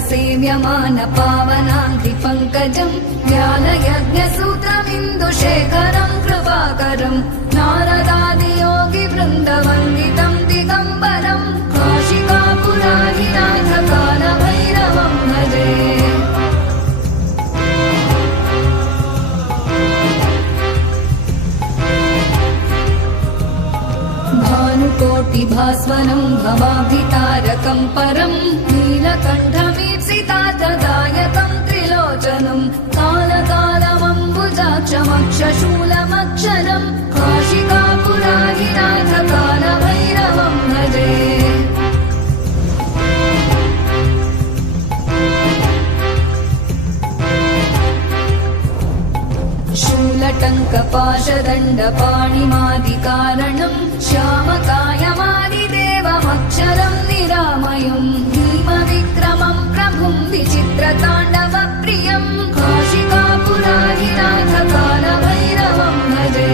सेव्यमान पावनाङ्घ्रिपङ्कजम् ज्ञानयज्ञसूत्रमिन्दुशेखरम् कृपाकरम् नारदादियोगिवृन्दवन्दितम् दिगम्बरम् काशिकापुराधिनाथकालभैरवम् भजे। भानुकोटिभास्वरम् भवाब्धितारकम् परम् नीलकण्ठमीप्सितार्थदायकम् त्रिलोचनम् कालकालमम्बुजाक्षमक्षशूलमक्षरम् काशिकापुराधिनाथकालभैरवम् भजे। शूलटङ्कपाशदण्डपाणिमादिकारणम् श्यामकायमादिदेवमक्षरम् निरामयम् भीमविक्रमम् प्रभुम् विचित्रताण्डवप्रियम् काशिकापुराधिनाथकालभैरवम् भजे।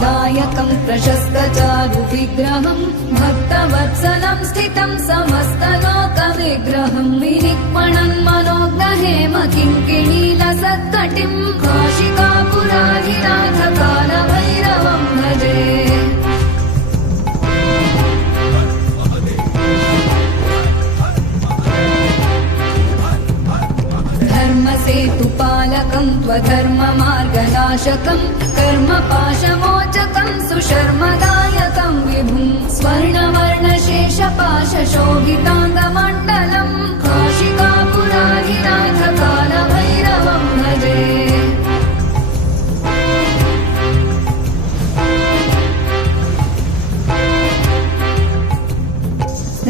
दायकम् प्रशस्तचारुविग्रहम् भक्तवत्सलम् स्थितम् समस्तलोकविग्रहम् विनिक्मणन् मनोज्ञहेम किङ्किणीलसत्कटिम् काशिकापुराधिनाथकालभैरवम् भजे। धर्मसेतुपालकम् त्वधर्ममार्गनाशकम् कर्मपाशमोचकम् सुशर्मदायकम् विभुम् स्वर्णवर्णशेषपाशशोभिताङ्गमण्डलम् काशिकापुराधिनाथकालभैरवम् भजे।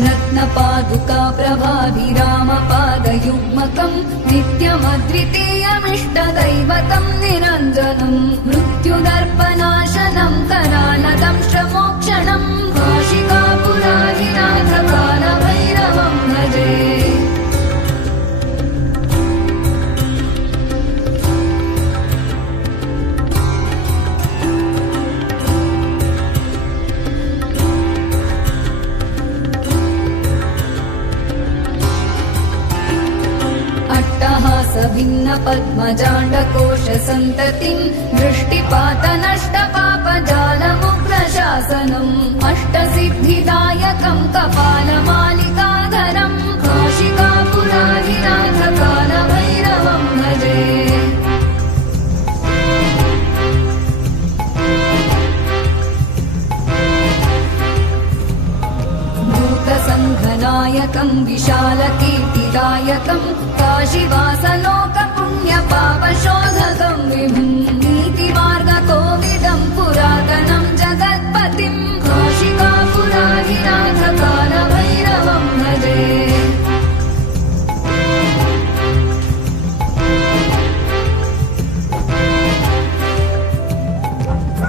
रत्नपादुका प्रभाभिरामपादयुग्मकम् नित्यमद्वितीयमिष्टदैवतम् निरञ्जनम् मृत्युदर्पनाशनम् करालदंष्ट्रमोक्षणम् काशिकापुराधिनाथकालभैरवम् भजे। भिन्न पद्मजाण्डकोश सन्ततिम् दृष्टिपातनष्टपापजालमुग्रशासनम् अष्टसिद्धिदायकम् कपालमालिकाधरम् काशिकापुराधिनाथकालभैरवम् भजे। भूतसङ्घनायकम् विशालकीर्तिदायकम् काशीवासलोकपुण्यपापशोधकम् विभुम् नीतिमार्गकोविदम् पुरातनम् जगत्पतिम् काशिकापुराधिनाथकालभैरवम् भजे।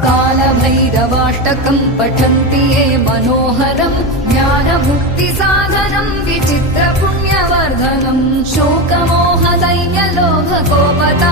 कालभैरवाष्टकम् पठन्ति ये मनोहरम् ज्ञानमुक्तिसाधनम् विचित्रपुण्यवर्धनम् शोकमोहदैन्यलोभकोपता